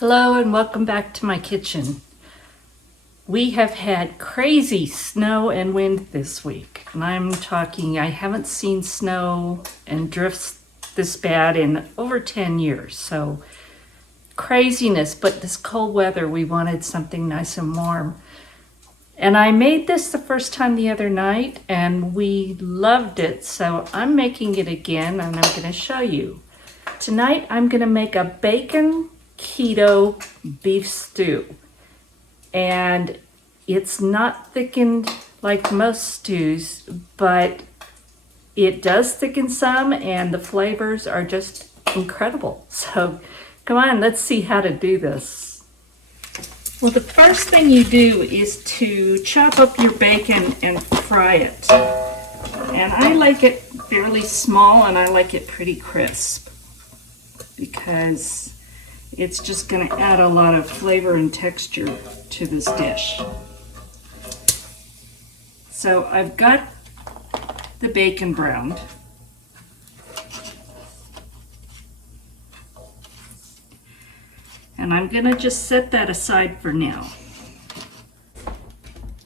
Hello and welcome back to my kitchen. We have had crazy snow and wind this week. And I'm talking, I haven't seen snow and drifts this bad in over 10 years. So craziness, but this cold weather, we wanted something nice and warm. And I made this the first time the other night and we loved it. So I'm making it again and I'm going to show you. Tonight I'm going to make a bacon keto beef stew, and it's not thickened like most stews, but it does thicken some and the flavors are just incredible. So come on, let's see how to do this. Well, the first thing you do is to chop up your bacon and fry it, and I like it fairly small and I like it pretty crisp because it's just going to add a lot of flavor and texture to this dish. So I've got the bacon browned. And I'm going to just set that aside for now.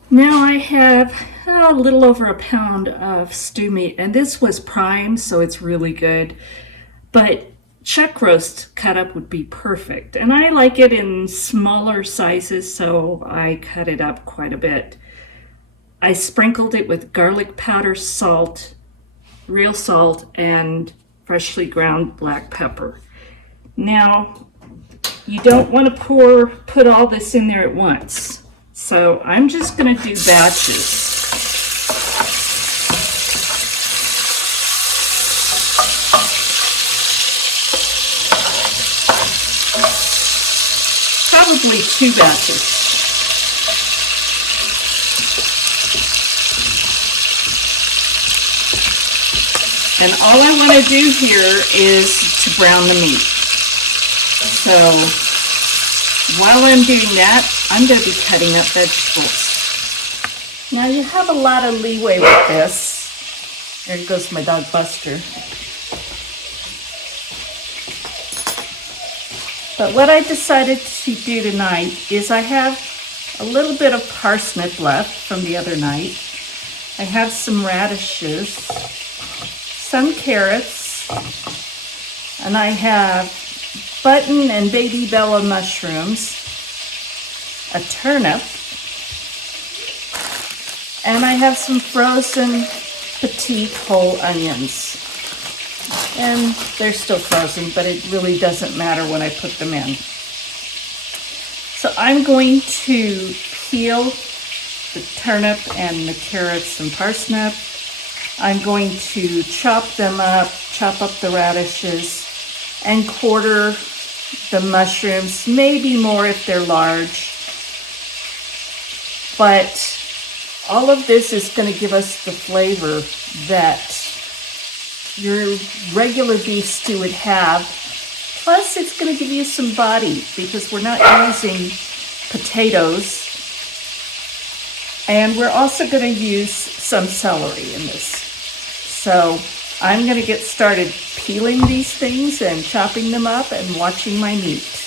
Now I have a little over a pound of stew meat, and this was prime, so it's really good. But chuck roast cut up would be perfect, and I like it in smaller sizes, so I cut it up quite a bit. I sprinkled it with garlic powder, salt, real salt, and freshly ground black pepper. Now, you don't want to put all this in there at once, so I'm just going to do batches. Probably 2 batches. And all I want to do here is to brown the meat. So while I'm doing that, I'm going to be cutting up vegetables. Now you have a lot of leeway with this. There goes my dog Buster. But what I decided to do tonight is I have a little bit of parsnip left from the other night. I have some radishes, some carrots, and I have button and baby bella mushrooms, a turnip, and I have some frozen petite whole onions. And they're still frozen, but it really doesn't matter when I put them in. So I'm going to peel the turnip and the carrots and parsnip. I'm going to chop them up, chop up the radishes, and quarter the mushrooms, maybe more if they're large. But all of this is going to give us the flavor that your regular beef stew would have. Plus, it's going to give you some body because we're not using potatoes. And we're also going to use some celery in this. So I'm going to get started peeling these things and chopping them up and watching my meat.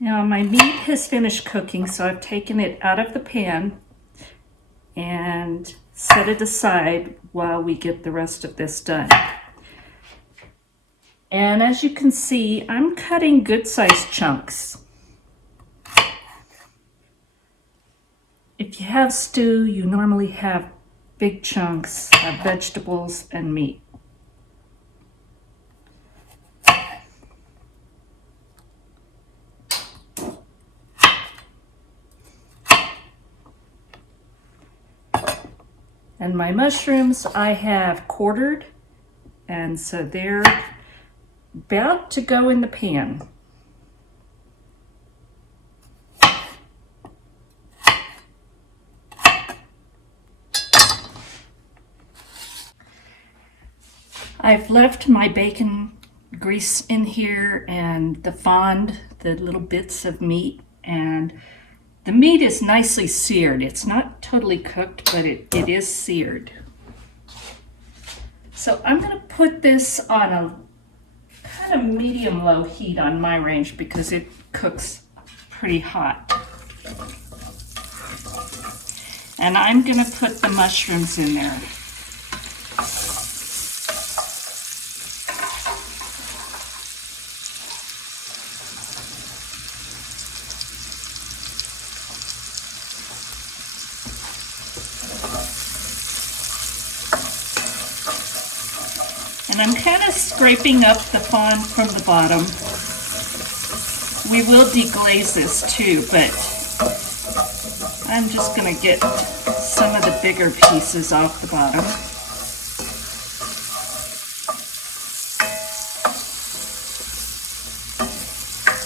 Now my meat has finished cooking, so I've taken it out of the pan and set it aside while we get the rest of this done. And as you can see, I'm cutting good-sized chunks. If you have stew, you normally have big chunks of vegetables and meat. And my mushrooms I have quartered, and so they're about to go in the pan. I've left my bacon grease in here and the fond, the little bits of meat, and the meat is nicely seared. It's not totally cooked, but it is seared. So I'm going to put this on a kind of medium-low heat on my range because it cooks pretty hot. And I'm going to put the mushrooms in there. And I'm kind of scraping up the fond from the bottom. We will deglaze this too, but I'm just going to get some of the bigger pieces off the bottom.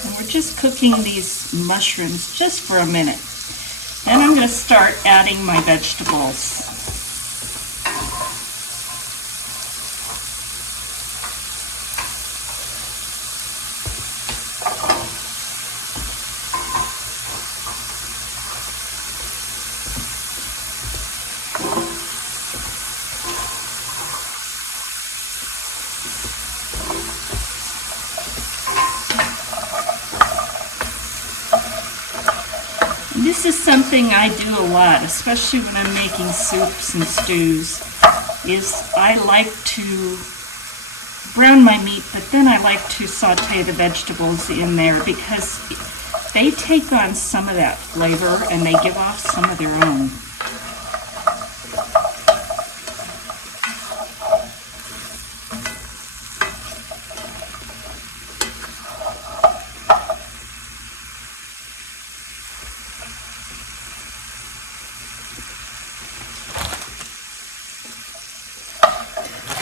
And we're just cooking these mushrooms just for a minute. Then I'm going to start adding my vegetables. This is something I do a lot, especially when I'm making soups and stews, is I like to brown my meat, but then I like to saute the vegetables in there because they take on some of that flavor and they give off some of their own.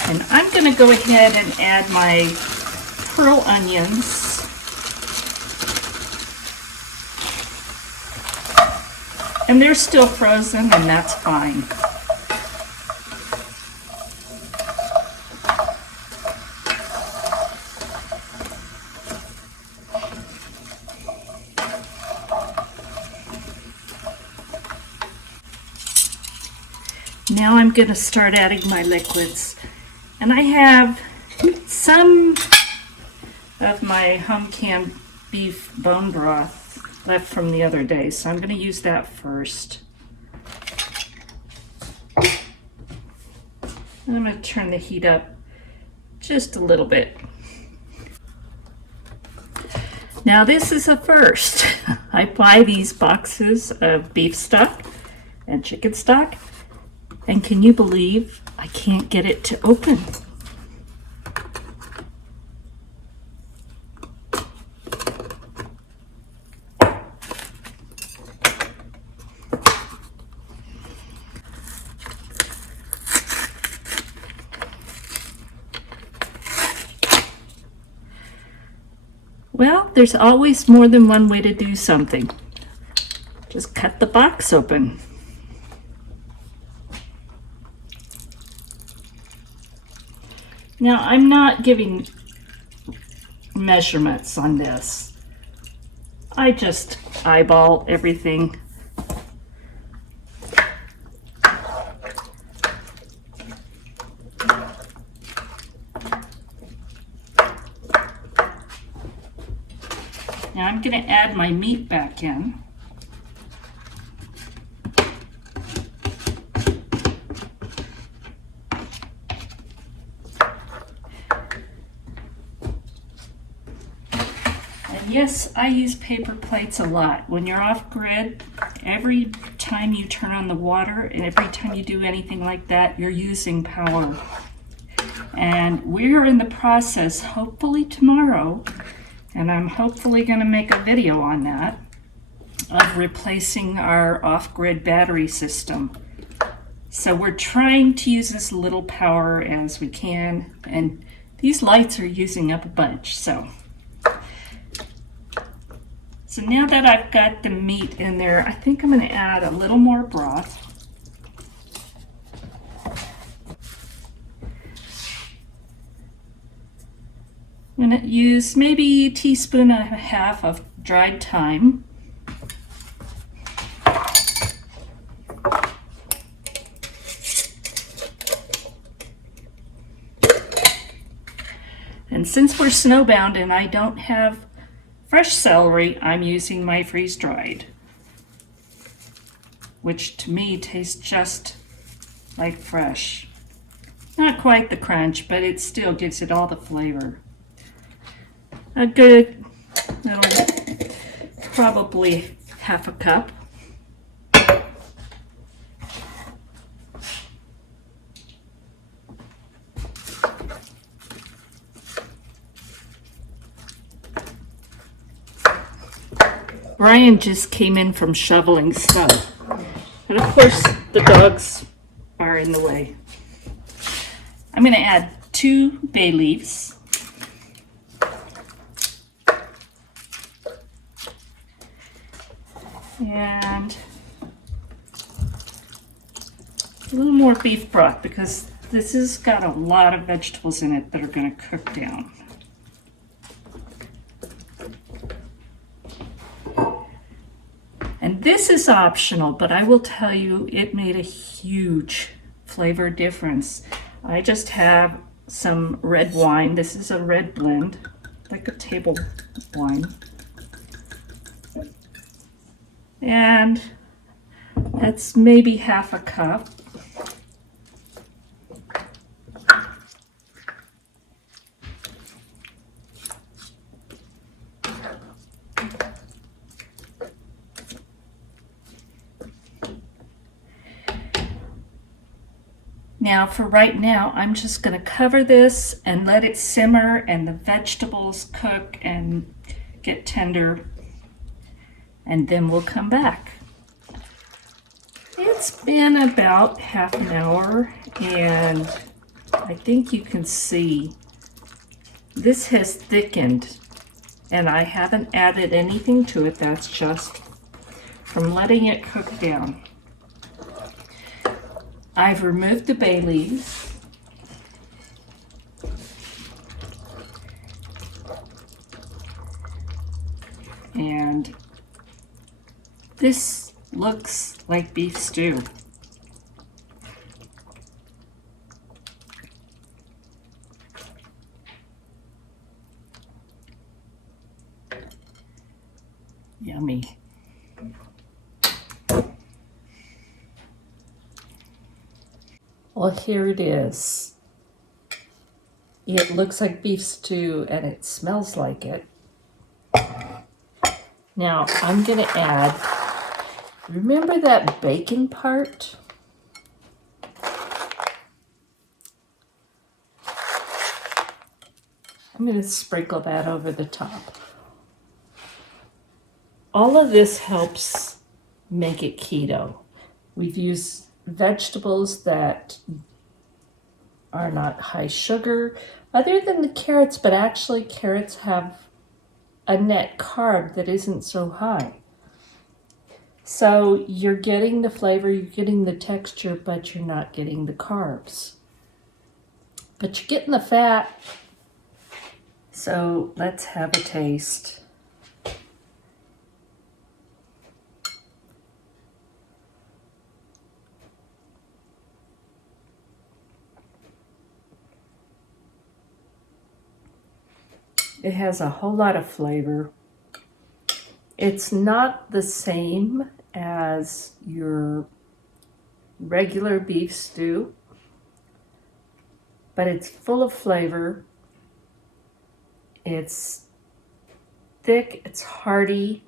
And I'm going to go ahead and add my pearl onions. And they're still frozen, and that's fine. Now I'm going to start adding my liquids. And I have some of my home canned beef bone broth left from the other day, so I'm going to use that first. And I'm going to turn the heat up just a little bit. Now this is a first. I buy these boxes of beef stock and chicken stock, and can you believe I can't get it to open? Well, there's always more than one way to do something. Just cut the box open. Now, I'm not giving measurements on this. I just eyeball everything. Now I'm going to add my meat back in. Yes, I use paper plates a lot. When you're off grid, every time you turn on the water and every time you do anything like that, you're using power. And we're in the process, hopefully tomorrow, and I'm hopefully going to make a video on that, of replacing our off-grid battery system. So we're trying to use as little power as we can, and these lights are using up a bunch. So now that I've got the meat in there, I think I'm going to add a little more broth. I'm going to use maybe a teaspoon and a half of dried thyme. And since we're snowbound and I don't have fresh celery, I'm using my freeze-dried, which to me tastes just like fresh. Not quite the crunch, but it still gives it all the flavor. A good, probably half a cup. Brian just came in from shoveling snow. And of course, the dogs are in the way. I'm going to add 2 bay leaves. And a little more beef broth because this has got a lot of vegetables in it that are going to cook down. And this is optional, but I will tell you it made a huge flavor difference. I just have some red wine. This is a red blend, like a table wine. And that's maybe half a cup. Now for right now, I'm just going to cover this and let it simmer and the vegetables cook and get tender, and then we'll come back. It's been about half an hour, and I think you can see this has thickened, and I haven't added anything to it. That's just from letting it cook down. I've removed the bay leaves. And this looks like beef stew. Yummy. Well, here it is. It looks like beef stew and it smells like it. Now I'm going to add, remember that bacon part? I'm going to sprinkle that over the top. All of this helps make it keto. We've used vegetables that are not high sugar, other than the carrots, but actually carrots have a net carb that isn't so high. So you're getting the flavor, you're getting the texture, but you're not getting the carbs. But you're getting the fat. So let's have a taste. It has a whole lot of flavor. It's not the same as your regular beef stew, but it's full of flavor. It's thick, it's hearty,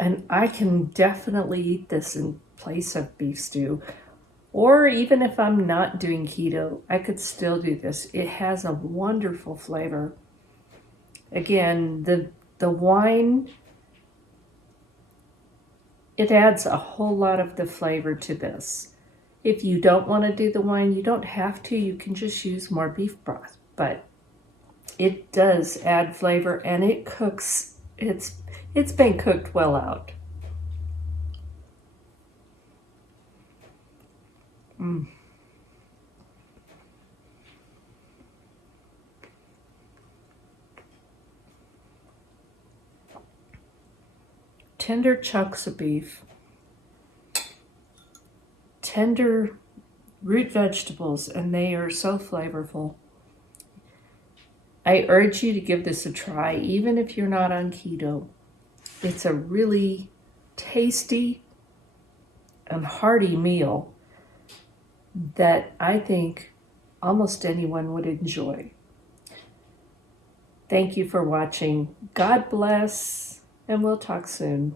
and I can definitely eat this in place of beef stew. Or even if I'm not doing keto, I could still do this. It has a wonderful flavor. Again, the wine It adds a whole lot of the flavor to this. If you don't want to do the wine, you don't have to. You can just use more beef broth. But it does add flavor, and it cooks. It's been cooked well out. Tender chunks of beef, tender root vegetables, and they are so flavorful. I urge you to give this a try, even if you're not on keto. It's a really tasty and hearty meal that I think almost anyone would enjoy. Thank you for watching. God bless, and we'll talk soon.